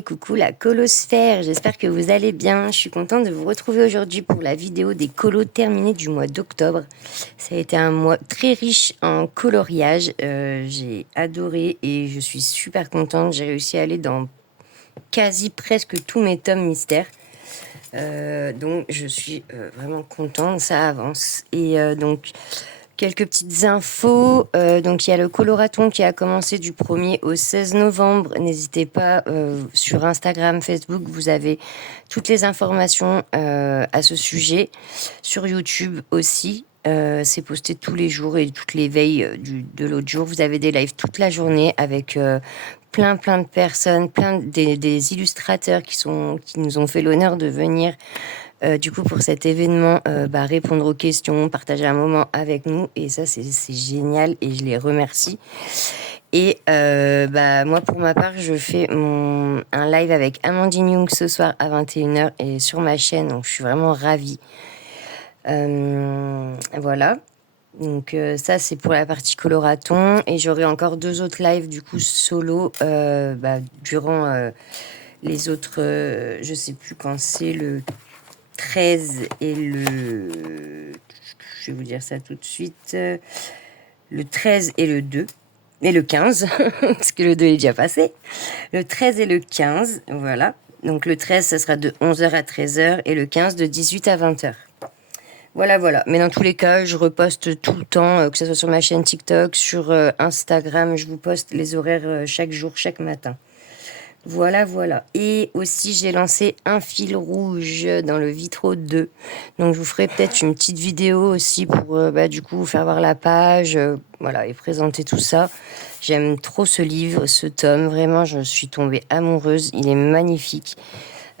Coucou la colosphère, j'espère que vous allez bien. Je suis contente de vous retrouver aujourd'hui pour la vidéo des colos terminés du mois d'octobre. Ça a été un mois très riche en coloriage, j'ai adoré et je suis super contente. J'ai réussi à aller dans quasi presque tous mes tomes mystères. Donc je suis vraiment contente, ça avance. Et donc quelques petites infos. Donc il y a le coloraton qui a commencé du 1er au 16 novembre. N'hésitez pas, sur Instagram, Facebook, vous avez toutes les informations à ce sujet. Sur YouTube aussi. C'est posté tous les jours et toutes les veilles de l'autre jour. Vous avez des lives toute la journée avec plein de personnes, des illustrateurs qui nous ont fait l'honneur de venir du coup pour cet événement, répondre aux questions, partager un moment avec nous, et ça c'est génial et je les remercie. Et moi pour ma part je fais un live avec Amandine Young ce soir à 21h et sur ma chaîne, donc je suis vraiment ravie. Voilà. Donc ça c'est pour la partie coloraton, et j'aurai encore 2 autres lives du coup solo durant les autres, je sais plus quand c'est, le 13 et je vais vous dire ça tout de suite, le 13 et le 2 et le 15 parce que le 2 est déjà passé, le 13 et le 15, voilà. Donc le 13 ça sera de 11h à 13h et le 15 de 18 à 20h. Voilà. Mais dans tous les cas, je reposte tout le temps, que ce soit sur ma chaîne TikTok, sur Instagram, je vous poste les horaires chaque jour, chaque matin. Voilà. Et aussi, j'ai lancé un fil rouge dans le Vitro 2. Donc, je vous ferai peut-être une petite vidéo aussi pour, du coup, vous faire voir la page, et présenter tout ça. J'aime trop ce livre, ce tome. Vraiment, je suis tombée amoureuse. Il est magnifique.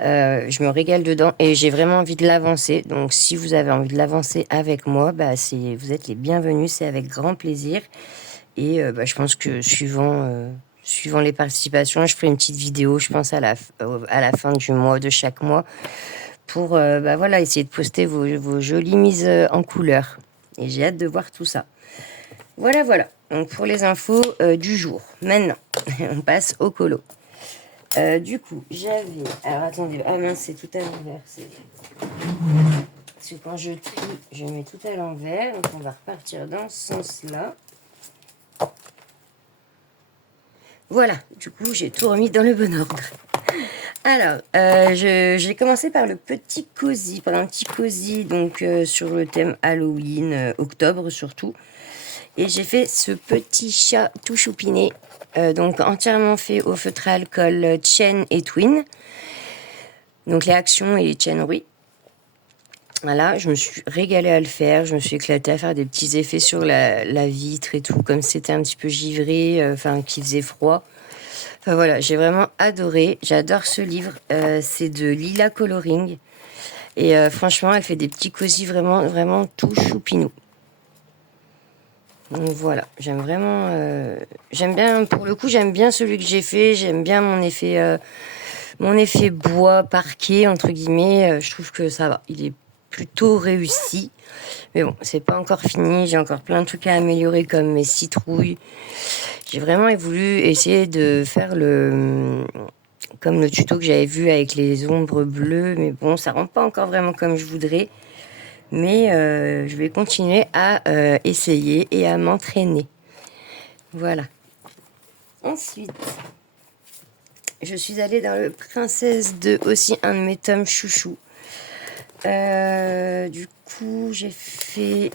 Je me régale dedans et j'ai vraiment envie de l'avancer. Donc, si vous avez envie de l'avancer avec moi, vous êtes les bienvenus. C'est avec grand plaisir. Et je pense que suivant les participations, je ferai une petite vidéo, je pense, à la fin du mois, de chaque mois, pour essayer de poster vos jolies mises en couleur. Et j'ai hâte de voir tout ça. Voilà. Donc, pour les infos du jour. Maintenant, on passe au colo. Du coup, j'avais... Alors, attendez. Ah mince, c'est tout à l'envers. Parce que quand je trie, je mets tout à l'envers. Donc, on va repartir dans ce sens-là. Voilà. Du coup, j'ai tout remis dans le bon ordre. Alors, j'ai commencé par le petit cosy. Par un petit cosy, donc, sur le thème Halloween, octobre surtout. Et j'ai fait ce petit chat tout choupiné, donc entièrement fait au feutre à alcool Chen et Twin. Donc les actions et les Chen, oui. Voilà, je me suis régalée à le faire, je me suis éclatée à faire des petits effets sur la vitre et tout, comme c'était un petit peu givré, qu'il faisait froid. Enfin voilà, j'ai vraiment adoré, j'adore ce livre, c'est de Lila Coloring. Et franchement, elle fait des petits cosy vraiment tout choupinou. Donc voilà, j'aime vraiment, j'aime bien, pour le coup, j'aime bien celui que j'ai fait, j'aime bien mon effet bois parquet, entre guillemets, je trouve que ça va, il est plutôt réussi. Mais bon, c'est pas encore fini, j'ai encore plein de trucs à améliorer comme mes citrouilles. J'ai vraiment voulu essayer de faire comme le tuto que j'avais vu avec les ombres bleues, mais bon, ça rend pas encore vraiment comme je voudrais. Mais je vais continuer à essayer et à m'entraîner. Voilà. Ensuite, je suis allée dans le Princesse 2, aussi un de mes tomes chouchou. Du coup, j'ai fait...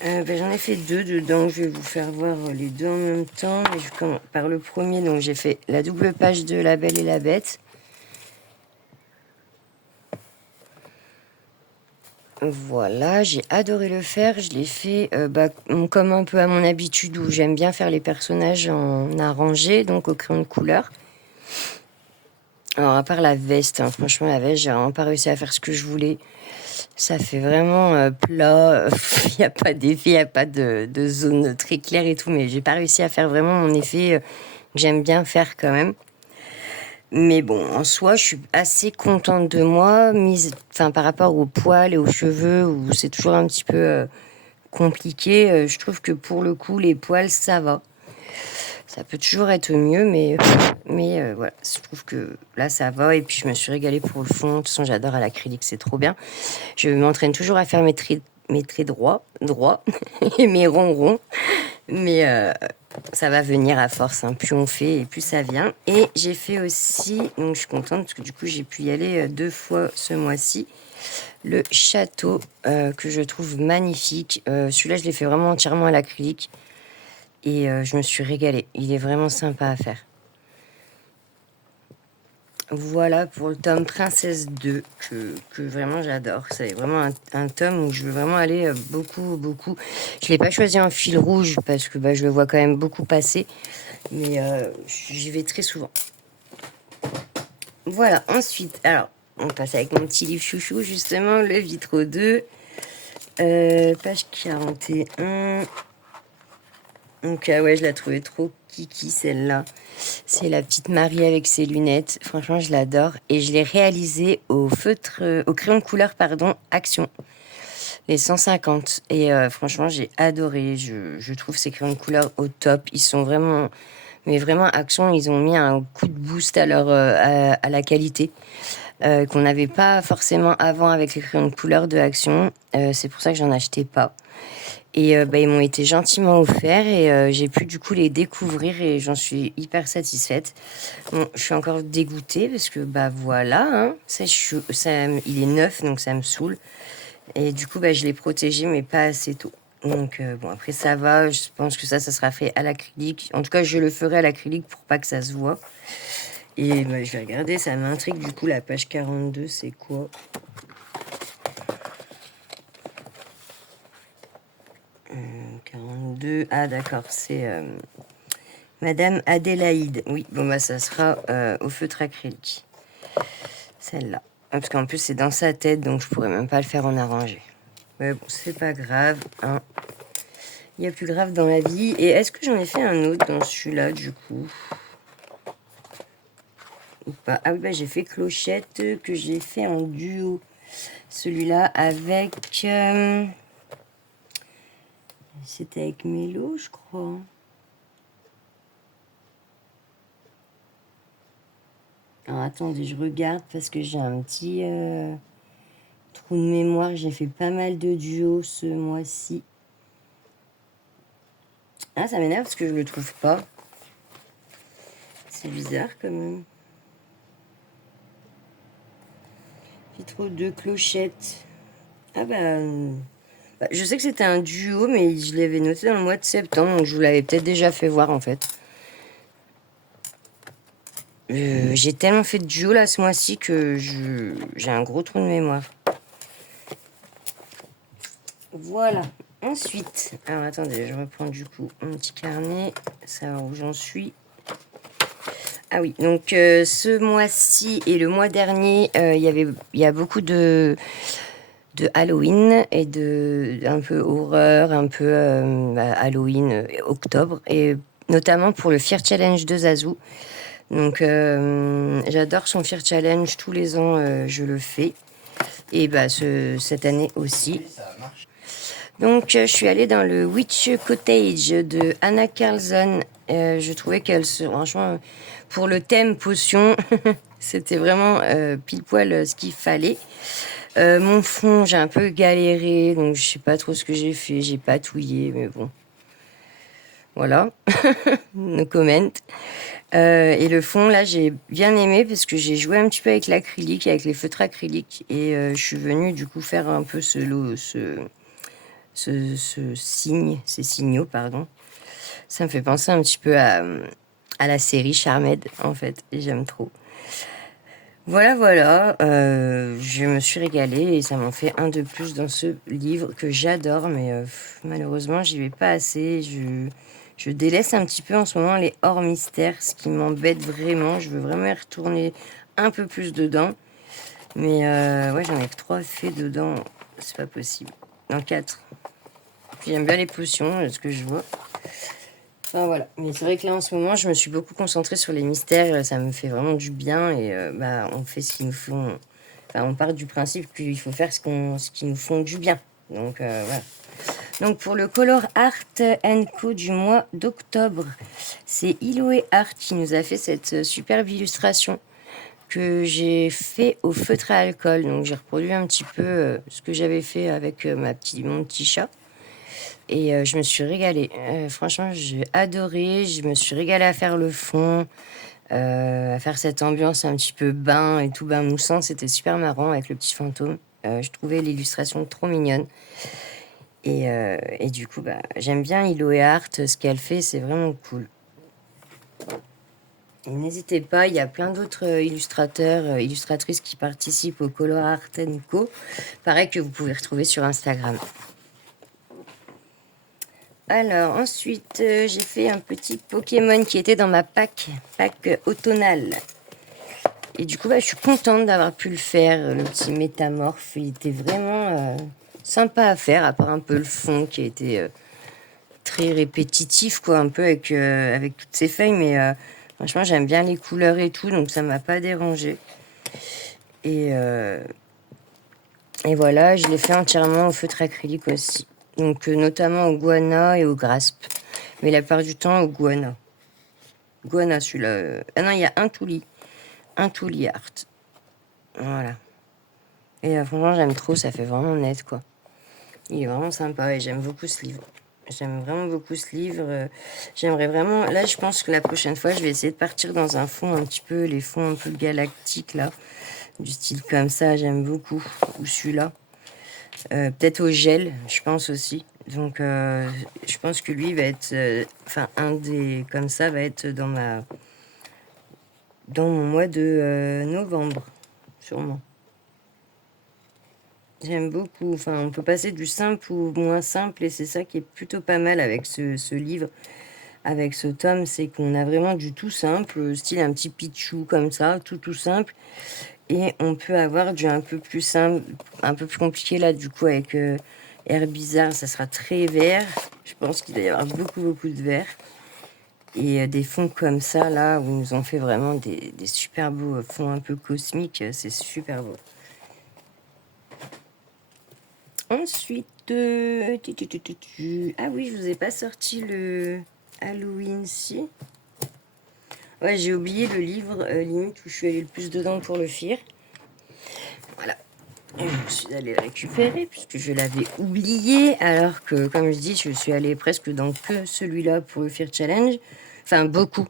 j'en ai fait 2 dedans. Je vais vous faire voir les 2 en même temps. Et je commence par le premier. Donc, j'ai fait la double page de La Belle et la Bête. Voilà, j'ai adoré le faire. Je l'ai fait comme un peu à mon habitude, où j'aime bien faire les personnages en arrangé, donc au crayon de couleur. Alors à part la veste, franchement la veste, j'ai vraiment pas réussi à faire ce que je voulais. Ça fait vraiment plat, il n'y a pas d'effet, il n'y a pas de zone très claire et tout, mais j'ai pas réussi à faire vraiment mon effet que j'aime bien faire quand même. Mais bon, en soi, je suis assez contente de moi, par rapport aux poils et aux cheveux, où c'est toujours un petit peu compliqué. Je trouve que pour le coup, les poils, ça va. Ça peut toujours être mieux, mais voilà, je trouve que là, ça va. Et puis, je me suis régalée pour le fond. De toute façon, j'adore à l'acrylique, c'est trop bien. Je m'entraîne toujours à faire mes traits droits et mes ronds ronds. Mais ça va venir à force, hein. Plus on fait et plus ça vient. Et j'ai fait aussi, donc je suis contente parce que du coup j'ai pu y aller 2 fois ce mois-ci, le château que je trouve magnifique. Celui-là je l'ai fait vraiment entièrement à l'acrylique et je me suis régalée. Il est vraiment sympa à faire. Voilà pour le tome Princesse 2 que vraiment j'adore. C'est vraiment un tome où je veux vraiment aller beaucoup. Je l'ai pas choisi en fil rouge parce que je le vois quand même beaucoup passer, mais j'y vais très souvent. Voilà, ensuite, alors on passe avec mon petit livre chouchou justement, le Vitro 2, page 41. Donc ouais, je la trouvais trop kiki celle-là. C'est la petite Marie avec ses lunettes. Franchement, je l'adore. Et je l'ai réalisée au crayon de couleur, pardon, Action. Les 150. Et franchement, j'ai adoré. Je trouve ces crayons de couleur au top. Ils sont vraiment... Mais vraiment, Action, ils ont mis un coup de boost à à la qualité. Qu'on n'avait pas forcément avant avec les crayons de couleur de Action. C'est pour ça que j'en achetais pas. Et ils m'ont été gentiment offerts et j'ai pu du coup les découvrir et j'en suis hyper satisfaite. Bon, je suis encore dégoûtée parce que voilà, hein, il est neuf donc ça me saoule. Et du coup je l'ai protégé mais pas assez tôt. Donc bon après ça va, je pense que ça sera fait à l'acrylique. En tout cas je le ferai à l'acrylique pour pas que ça se voit. Et je vais regarder, ça m'intrigue du coup la page 42, c'est quoi ? 42, ah d'accord, c'est Madame Adélaïde. Oui, bon ça sera au feutre acrylique. Celle-là. Parce qu'en plus c'est dans sa tête, donc je pourrais même pas le faire en arrangé. Mais bon, c'est pas grave, hein. Il y a plus grave dans la vie. Et est-ce que j'en ai fait un autre dans celui-là, du coup ? Ou pas ? Ah oui, j'ai fait Clochette, que j'ai fait en duo. Celui-là avec... C'était avec Mélo, je crois. Alors attendez, je regarde parce que j'ai un petit trou de mémoire. J'ai fait pas mal de duos ce mois-ci. Ah, ça m'énerve parce que je le trouve pas. C'est bizarre quand même. Vitro de Clochette. Ah je sais que c'était un duo, mais je l'avais noté dans le mois de septembre, donc je vous l'avais peut-être déjà fait voir en fait. J'ai tellement fait de duo là ce mois-ci que j'ai un gros trou de mémoire. Voilà. Ensuite, alors attendez, je reprends du coup mon petit carnet, savoir où j'en suis. Ah oui, donc ce mois-ci et le mois dernier, il y a beaucoup de Halloween et un peu horreur, un peu Halloween, octobre, et notamment pour le Fear Challenge de Zazu. Donc j'adore son Fear Challenge, tous les ans je le fais. Et cette année aussi. Donc je suis allée dans le Witch Cottage de Anna Carlson. Je trouvais franchement, pour le thème potion, c'était vraiment pile poil ce qu'il fallait. Mon fond, j'ai un peu galéré, donc je sais pas trop ce que j'ai fait. J'ai patouillé, mais bon. Voilà, no comment. Et le fond, là, j'ai bien aimé parce que j'ai joué un petit peu avec l'acrylique, avec les feutres acryliques. Et je suis venue, du coup, faire un peu ces signaux, pardon. Ça me fait penser un petit peu à la série Charmed, en fait. Et j'aime trop. Voilà. Je me suis régalée et ça m'en fait un de plus dans ce livre que j'adore. Mais malheureusement, j'y vais pas assez. Je délaisse un petit peu en ce moment les hors mystères, ce qui m'embête vraiment. Je veux vraiment y retourner un peu plus dedans. Mais j'en ai que 3 faits dedans. C'est pas possible. Non, 4. Puis j'aime bien les potions, ce que je vois. Enfin voilà. Mais c'est vrai que là en ce moment, je me suis beaucoup concentrée sur les mystères. Ça me fait vraiment du bien. Et on fait ce qui nous font. Enfin, on part du principe qu'il faut faire ce qui nous font du bien. Donc voilà. Donc pour le Color Art Co du mois d'octobre, c'est Iloé Art qui nous a fait cette superbe illustration que j'ai fait au feutre à alcool. Donc j'ai reproduit un petit peu ce que j'avais fait avec mon petit chat. Et je me suis régalée. Franchement, j'ai adoré. Je me suis régalée à faire le fond, à faire cette ambiance un petit peu bain et tout, bain moussant. C'était super marrant avec le petit fantôme. Je trouvais l'illustration trop mignonne. Et du coup, j'aime bien Iloé Art. Ce qu'elle fait, c'est vraiment cool. Et n'hésitez pas, il y a plein d'autres illustrateurs, illustratrices qui participent au Color Art Co. Pareil que vous pouvez retrouver sur Instagram. Alors, ensuite, j'ai fait un petit Pokémon qui était dans ma pack automnale. Et du coup, je suis contente d'avoir pu le faire. Le petit métamorphe, il était vraiment sympa à faire, à part un peu le fond qui a été très répétitif, quoi, un peu avec toutes ces feuilles. Mais franchement, j'aime bien les couleurs et tout, donc ça m'a pas dérangé. Et voilà, je l'ai fait entièrement au feutre acrylique aussi. Donc notamment au guana et au grasp. Mais la plupart du temps au guana. Guana celui-là. Ah non, il y a un Touli. Un Touli Art. Voilà. Et franchement, j'aime trop, ça fait vraiment net, quoi. Il est vraiment sympa et j'aime beaucoup ce livre. J'aime vraiment beaucoup ce livre. J'aimerais vraiment... Là, je pense que la prochaine fois, je vais essayer de partir dans un fond un petit peu... Les fonds un peu galactiques, là. Du style comme ça, j'aime beaucoup. Ou celui-là. Peut-être au gel, je pense aussi. Donc, je pense que lui va être... un des... Comme ça, va être dans mon mois de novembre, sûrement. J'aime beaucoup. On peut passer du simple au moins simple et c'est ça qui est plutôt pas mal avec ce livre, avec ce tome, c'est qu'on a vraiment du tout simple, style un petit Pichou comme ça, tout simple. Et on peut avoir du un peu plus simple, un peu plus compliqué là, du coup, avec Air Bizarre, ça sera très vert. Je pense qu'il va y avoir beaucoup de vert. Et des fonds comme ça, là, où ils nous ont fait vraiment des super beaux fonds un peu cosmiques, c'est super beau. Ensuite, ah oui, je vous ai pas sorti le Halloween, si. Ouais, j'ai oublié le livre, limite, où je suis allée le plus dedans pour le faire. Voilà. Et je suis allée le récupérer, puisque je l'avais oublié, alors que, comme je dis, je suis allée presque dans que celui-là pour le Fear Challenge. Enfin, beaucoup.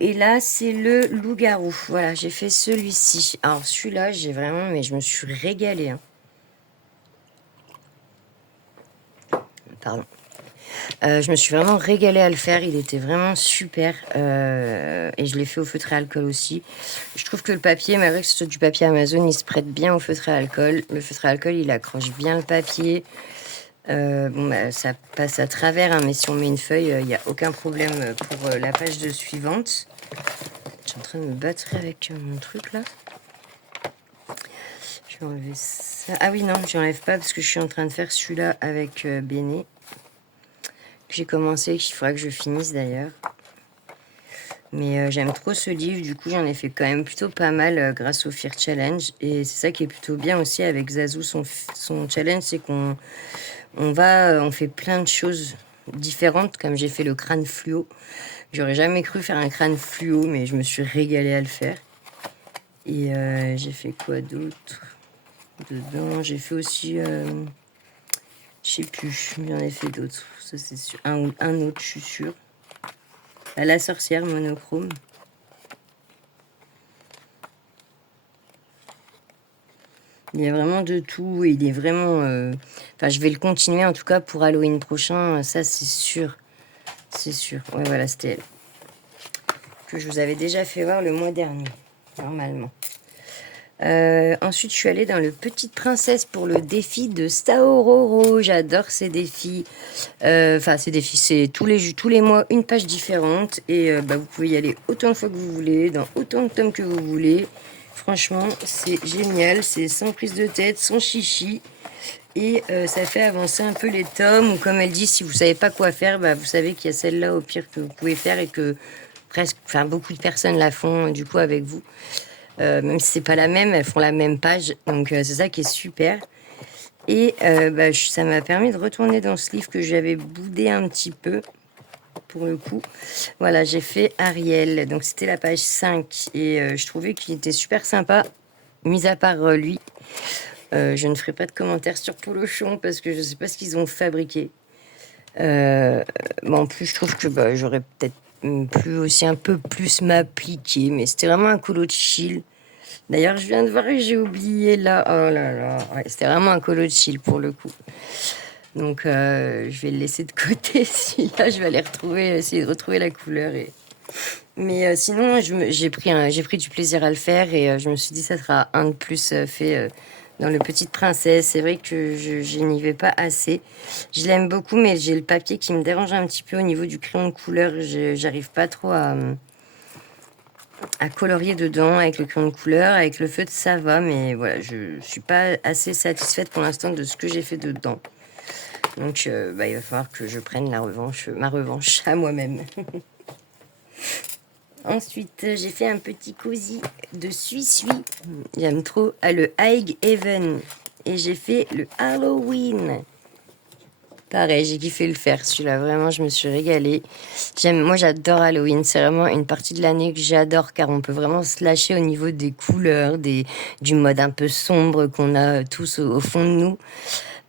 Et là, c'est le loup-garou. Voilà, j'ai fait celui-ci. Alors, celui-là, j'ai vraiment... Mais je me suis régalée, hein. Pardon. Je me suis vraiment régalée à le faire. Il était vraiment super. Et je l'ai fait au feutre à alcool aussi. Je trouve que le papier, malgré que ce soit du papier Amazon, il se prête bien au feutre à alcool. Le feutre à alcool, il accroche bien le papier. Ça passe à travers, hein, mais si on met une feuille, il n'y a aucun problème pour la page de suivante. Je suis en train de me battre avec mon truc là. Je vais enlever ça. Ah oui, non, je n'enlève pas parce que je suis en train de faire celui-là avec Béné. J'ai commencé, qu'il faudra que je finisse d'ailleurs. Mais j'aime trop ce livre, du coup j'en ai fait quand même plutôt pas mal grâce au Fear Challenge. Et c'est ça qui est plutôt bien aussi avec Zazou, son challenge, c'est qu'on fait plein de choses différentes, comme j'ai fait le crâne fluo. J'aurais jamais cru faire un crâne fluo, mais je me suis régalée à le faire. Et j'ai fait quoi d'autre dedans? J'ai fait aussi... je sais plus, j'en ai fait d'autres, ça c'est sûr. Un autre, je suis sûre. La sorcière monochrome. Il y a vraiment de tout. Il est vraiment... je vais le continuer en tout cas pour Halloween prochain. Ça, c'est sûr. C'est sûr. Ouais, voilà, c'était elle. Que je vous avais déjà fait voir le mois dernier, normalement. Ensuite, je suis allée dans le Petite Princesse pour le défi de Staororo. J'adore ces défis. Ces défis, c'est tous les mois une page différente. Et vous pouvez y aller autant de fois que vous voulez, dans autant de tomes que vous voulez. Franchement, c'est génial. C'est sans prise de tête, sans chichi. Et ça fait avancer un peu les tomes. Ou comme elle dit, si vous savez pas quoi faire, vous savez qu'il y a celle-là au pire que vous pouvez faire et que beaucoup de personnes la font du coup avec vous. Même si c'est pas la même, elles font la même page. Donc c'est ça qui est super. Et ça m'a permis de retourner dans ce livre que j'avais boudé un petit peu, pour le coup. Voilà, j'ai fait Ariel, donc c'était la page 5, et je trouvais qu'il était super sympa, mis à part lui. Je ne ferai pas de commentaires sur Polochon, parce que je ne sais pas ce qu'ils ont fabriqué. En plus, je trouve que j'aurais peut-être pu aussi un peu plus m'appliquer, mais c'était vraiment un colo de chill. D'ailleurs, je viens de voir et j'ai oublié là. Oh là là, ouais, c'était vraiment un colo de chill pour le coup. Donc, je vais le laisser de côté. Si là, je vais aller essayer de retrouver la couleur. Mais sinon, j'ai pris du plaisir à le faire, et je me suis dit ça sera un de plus fait dans le Petite Princesse. C'est vrai que je n'y vais pas assez. Je l'aime beaucoup, mais j'ai le papier qui me dérange un petit peu au niveau du crayon de couleur. J'arrive pas trop à colorier dedans avec le crayon de couleur. Avec le feutre, ça va, mais voilà, je suis pas assez satisfaite pour l'instant de ce que j'ai fait dedans. Donc, il va falloir que je prenne ma revanche à moi-même. Ensuite, j'ai fait un petit cosy de Suis. J'aime trop le High Heaven. Et j'ai fait le Halloween. Pareil, j'ai kiffé le faire. Celui-là, vraiment, je me suis régalée. Moi, j'adore Halloween. C'est vraiment une partie de l'année que j'adore, car on peut vraiment se lâcher au niveau des couleurs, du mode un peu sombre qu'on a tous au fond de nous.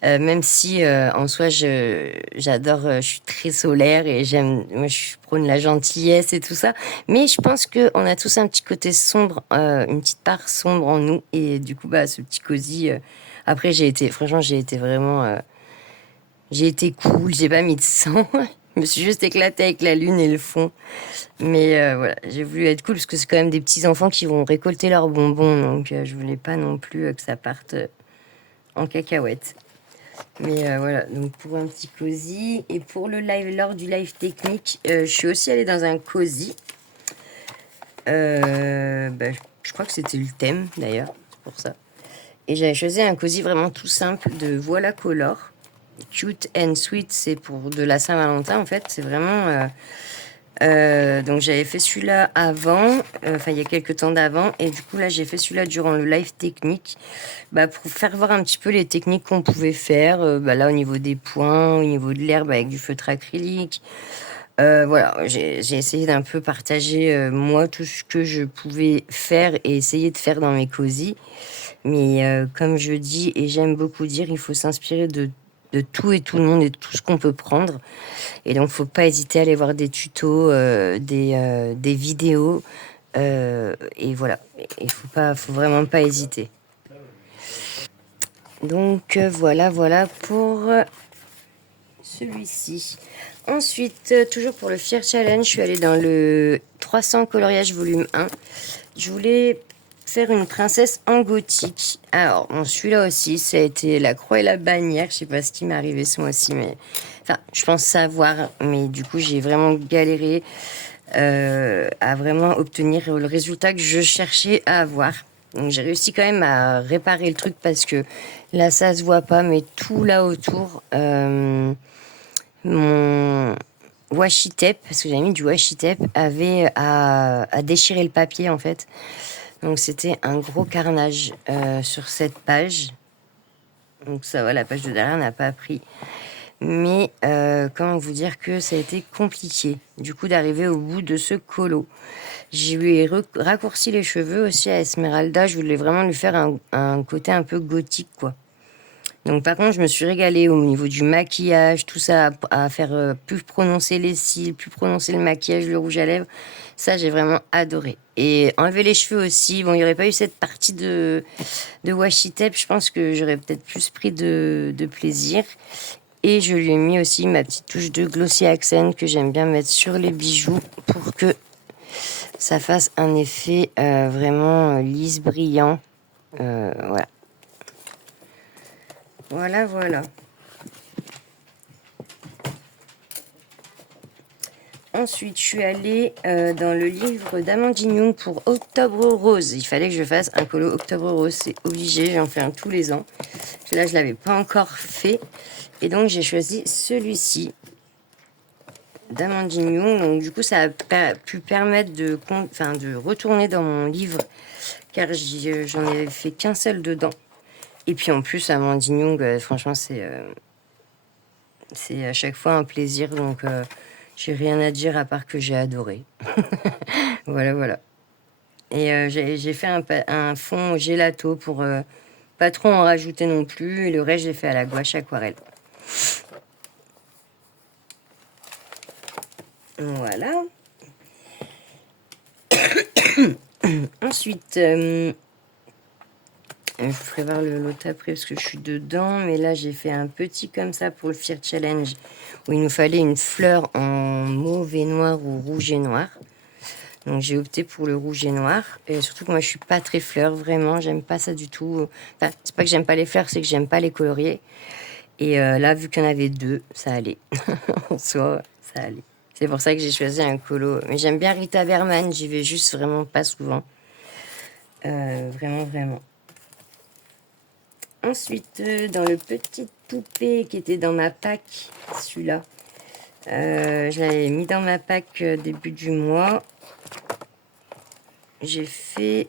Même si en soi j'adore, je suis très solaire et moi je prône la gentillesse et tout ça, mais je pense que on a tous un petit côté sombre, une petite part sombre en nous, et du coup ce petit cosy. Après franchement j'ai été vraiment, j'ai été cool, j'ai pas mis de sang, je me suis juste éclatée avec la lune et le fond, mais voilà, j'ai voulu être cool parce que c'est quand même des petits enfants qui vont récolter leurs bonbons, donc je voulais pas non plus que ça parte en cacahuète. Mais voilà, donc pour un petit cosy. Et pour le live, lors du live technique, je suis aussi allée dans un cosy. Je crois que c'était le thème d'ailleurs, c'est pour ça. Et j'avais choisi un cosy vraiment tout simple de Voilà Color. Cute and Sweet, c'est pour de la Saint-Valentin en fait. C'est vraiment. Donc j'avais fait celui-là avant, il y a quelques temps d'avant, et du coup là j'ai fait celui-là durant le live technique, pour faire voir un petit peu les techniques qu'on pouvait faire, là au niveau des points, au niveau de l'herbe avec du feutre acrylique. Voilà, j'ai essayé d'un peu partager moi tout ce que je pouvais faire et essayer de faire dans mes cosy. Mais comme je dis et j'aime beaucoup dire, il faut s'inspirer de tout et tout le monde et de tout ce qu'on peut prendre. Et donc, faut pas hésiter à aller voir des tutos, des vidéos. Et voilà, il faut vraiment pas hésiter. Donc, voilà pour celui-ci. Ensuite, toujours pour le Fier Challenge, je suis allée dans le 300 coloriage volume 1. Je voulais faire une princesse en gothique. Alors, celui-là aussi, ça a été la croix et la bannière. Je sais pas ce qui m'est arrivé ce mois-ci, mais... Enfin, je pense savoir, mais du coup, j'ai vraiment galéré à vraiment obtenir le résultat que je cherchais à avoir. Donc, j'ai réussi quand même à réparer le truc parce que là, ça se voit pas, mais tout là autour... mon washi tape, parce que j'avais mis du washi tape, avait à déchirer le papier en fait. Donc c'était un gros carnage sur cette page. Donc ça va, la page de derrière n'a pas pris. Mais comment vous dire que ça a été compliqué du coup d'arriver au bout de ce colo. J'ai lui ai raccourci les cheveux aussi à Esmeralda. Je voulais vraiment lui faire un côté un peu gothique quoi. Donc par contre, je me suis régalée au niveau du maquillage, tout ça, à faire plus prononcer les cils, plus prononcer le maquillage, le rouge à lèvres. Ça, j'ai vraiment adoré. Et enlever les cheveux aussi. Bon, il n'y aurait pas eu cette partie de washi tape. Je pense que j'aurais peut-être plus pris de plaisir. Et je lui ai mis aussi ma petite touche de glossy accent que j'aime bien mettre sur les bijoux pour que ça fasse un effet vraiment lisse, brillant. Voilà. Voilà. Ensuite, je suis allée dans le livre d'Amandine Young pour Octobre Rose. Il fallait que je fasse un colo Octobre Rose, c'est obligé, j'en fais un tous les ans. Là, je ne l'avais pas encore fait. Et donc, j'ai choisi celui-ci d'Amandine Young. Donc, du coup, ça a pu permettre de retourner dans mon livre, car j'en ai fait qu'un seul dedans. Et puis en plus, Amandine Young, franchement, c'est à chaque fois un plaisir. Donc, j'ai rien à dire à part que j'ai adoré. Voilà, voilà. Et j'ai fait un fond gelato pour pas trop en rajouter non plus. Et le reste, j'ai fait à la gouache aquarelle. Voilà. Ensuite, je vous ferai voir l'autre après parce que je suis dedans. Mais là, j'ai fait un petit comme ça pour le Fear Challenge où il nous fallait une fleur en mauve et noir ou rouge et noir. Donc j'ai opté pour le rouge et noir. Et surtout que moi je suis pas très fleur, vraiment, j'aime pas ça du tout. Enfin, c'est pas que j'aime pas les fleurs, c'est que j'aime pas les colorier. Et là, vu qu'il y en avait deux, ça allait. En soi, ça allait. C'est pour ça que j'ai choisi un colo. Mais j'aime bien Rita Berman, j'y vais juste vraiment pas souvent. Vraiment, vraiment. Ensuite, dans le petit poupée qui était dans ma pack, celui-là, je l'avais mis dans ma pack début du mois. J'ai fait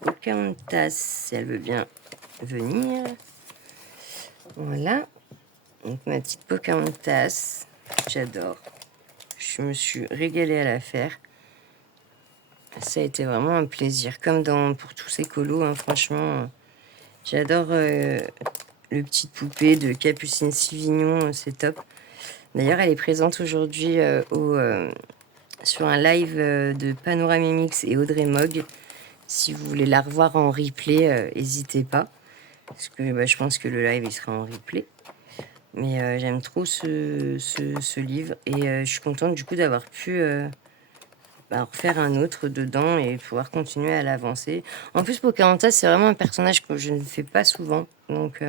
Pocahontas, si elle veut bien venir. Voilà. Donc ma petite Pocahontas, j'adore. Je me suis régalée à la faire. Ça a été vraiment un plaisir. Comme pour tous ces colos, hein, franchement, j'adore le petite poupée de Capucine Sivignon, c'est top. D'ailleurs, elle est présente aujourd'hui sur un live de Panoramimix et Audrey Mogg. Si vous voulez la revoir en replay, n'hésitez pas. Parce que je pense que le live, il sera en replay. Mais j'aime trop ce livre. Et je suis contente du coup d'avoir pu refaire un autre dedans et pouvoir continuer à l'avancer. En plus, Pocahontas, c'est vraiment un personnage que je ne fais pas souvent. Donc,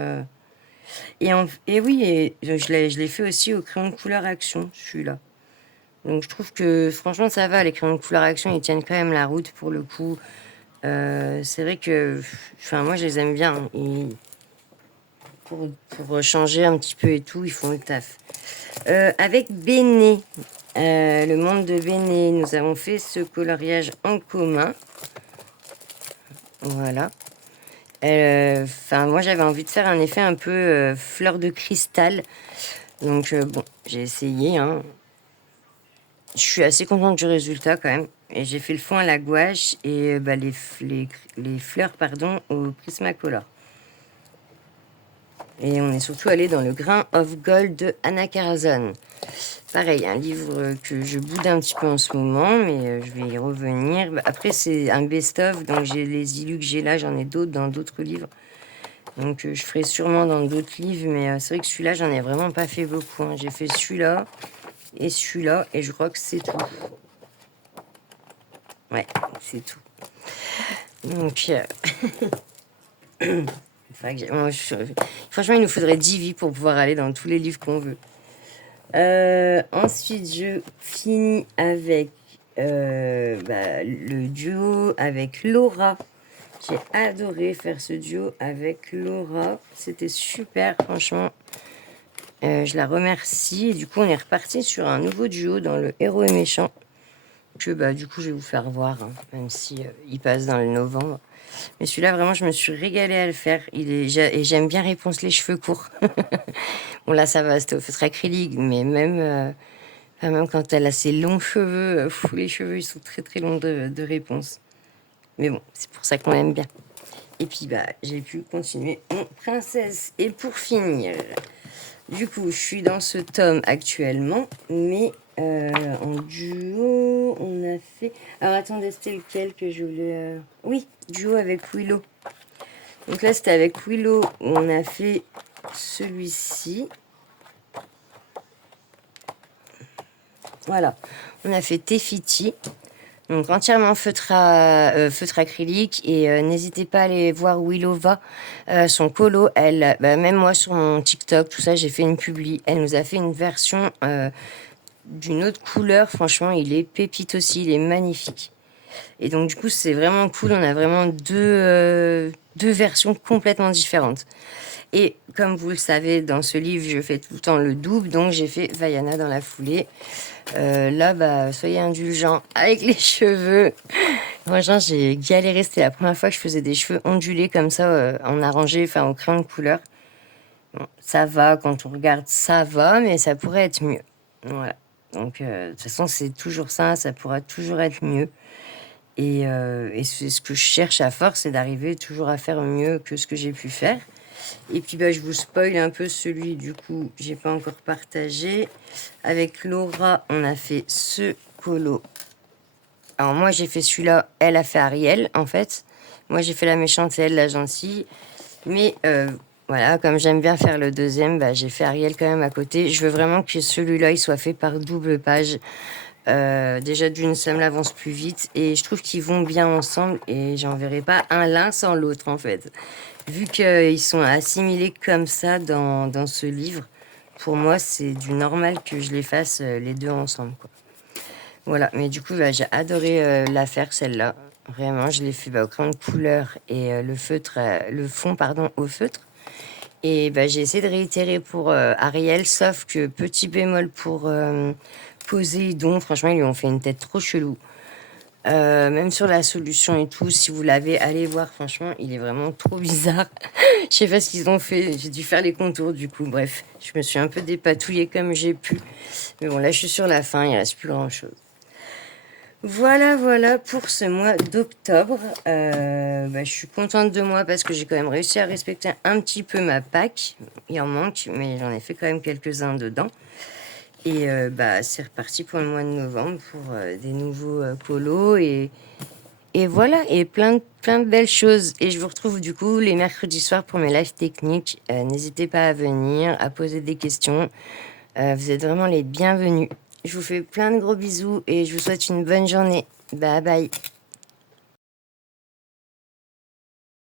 et oui, je l'ai fait aussi au crayon de couleur action, celui-là. Donc je trouve que franchement, ça va. Les crayons de couleur action, ils tiennent quand même la route pour le coup. C'est vrai que moi je les aime bien, hein. Pour changer un petit peu et tout, ils font le taf. Avec Béné, le monde de Béné, nous avons fait ce coloriage en commun. Voilà. Moi j'avais envie de faire un effet un peu fleur de cristal. Donc bon, j'ai essayé, hein. Je suis assez contente du résultat quand même. Et j'ai fait le fond à la gouache et les fleurs au Prismacolor. Et on est surtout allé dans le Grain of Gold de Anna Karazan. Pareil, un livre que je boude un petit peu en ce moment, mais je vais y revenir. Après, c'est un best-of, donc j'ai les illus que j'ai là, j'en ai d'autres dans d'autres livres. Donc je ferai sûrement dans d'autres livres, mais c'est vrai que celui-là, j'en ai vraiment pas fait beaucoup, hein. J'ai fait celui-là et celui-là, et je crois que c'est tout. Ouais, c'est tout. Donc, franchement, il nous faudrait 10 vies pour pouvoir aller dans tous les livres qu'on veut. Ensuite, je finis avec le duo avec Laura. J'ai adoré faire ce duo avec Laura. C'était super, franchement. Je la remercie. Et du coup, on est reparti sur un nouveau duo dans le Héros et Méchant. Que du coup, je vais vous faire voir, hein, même si il passe dans le novembre. Mais celui-là, vraiment, je me suis régalée à le faire. Et j'aime bien Réponse les cheveux courts. Bon, là, ça va, c'était au feutre acrylique, mais même quand elle a ses longs cheveux, les cheveux, ils sont très très longs de Réponse. Mais bon, c'est pour ça qu'on l'aime bien. Et puis, j'ai pu continuer mon princesse. Et pour finir, du coup, je suis dans ce tome actuellement, mais en duo, on a fait... Alors, attendez, c'était lequel que je voulais... Oui, duo avec Willow. Donc là, c'était avec Willow, on a fait celui-ci. Voilà, on a fait Tefiti. Donc entièrement feutre acrylique. Et n'hésitez pas à aller voir où Willow va. Son colo, même moi sur mon TikTok, tout ça, j'ai fait une publi. Elle nous a fait une version d'une autre couleur. Franchement, il est pépite aussi, il est magnifique. Et donc du coup, c'est vraiment cool. On a vraiment deux versions complètement différentes. Et comme vous le savez, dans ce livre, je fais tout le temps le double. Donc j'ai fait Vaiana dans la foulée. Là, soyez indulgents avec les cheveux. Franchement, j'ai galéré. C'était la première fois que je faisais des cheveux ondulés comme ça, en arrangé, enfin au crayon de couleur. Bon, ça va, quand on regarde, ça va, mais ça pourrait être mieux. Voilà. Donc, de toute façon, c'est toujours ça, ça pourra toujours être mieux. Et c'est ce que je cherche à force, c'est d'arriver toujours à faire mieux que ce que j'ai pu faire. Et puis, bah, je vous spoil un peu celui, du coup, j'ai pas encore partagé. Avec Laura, on a fait ce colo. Alors, moi, j'ai fait celui-là, elle a fait Ariel, en fait. Moi, j'ai fait la méchante et elle, la gentille. Mais voilà, comme j'aime bien faire le deuxième, bah, j'ai fait Ariel quand même à côté. Je veux vraiment que celui-là, il soit fait par double page. Déjà d'une, ça me l'avance plus vite. Et je trouve qu'ils vont bien ensemble. Et j'en verrai pas un l'un sans l'autre, en fait. Vu qu'ils sont assimilés comme ça dans ce livre, pour moi, c'est du normal que je les fasse les deux ensemble, quoi. Voilà, mais du coup, bah, j'ai adoré la faire, celle-là. Vraiment, je l'ai fait au crayon de couleur et le fond, pardon, au feutre. Et bah, j'ai essayé de réitérer pour Ariel, sauf que petit bémol pour Poséidon, franchement, ils lui ont fait une tête trop chelou. Même sur la solution et tout, si vous l'avez, allez voir, franchement, il est vraiment trop bizarre. Je sais pas ce qu'ils ont fait, j'ai dû faire les contours du coup, bref. Je me suis un peu dépatouillée comme j'ai pu. Mais bon, là, je suis sur la fin, il reste plus grand-chose. Voilà pour ce mois d'octobre. Bah, je suis contente de moi parce que j'ai quand même réussi à respecter un petit peu ma Pâques. Il en manque, mais j'en ai fait quand même quelques-uns dedans. Et bah, c'est reparti pour le mois de novembre pour des nouveaux colos et voilà, et plein de belles choses. Et je vous retrouve du coup les mercredis soirs pour mes lives techniques. N'hésitez pas à venir, à poser des questions. Vous êtes vraiment les bienvenus. Je vous fais plein de gros bisous et je vous souhaite une bonne journée. Bye bye.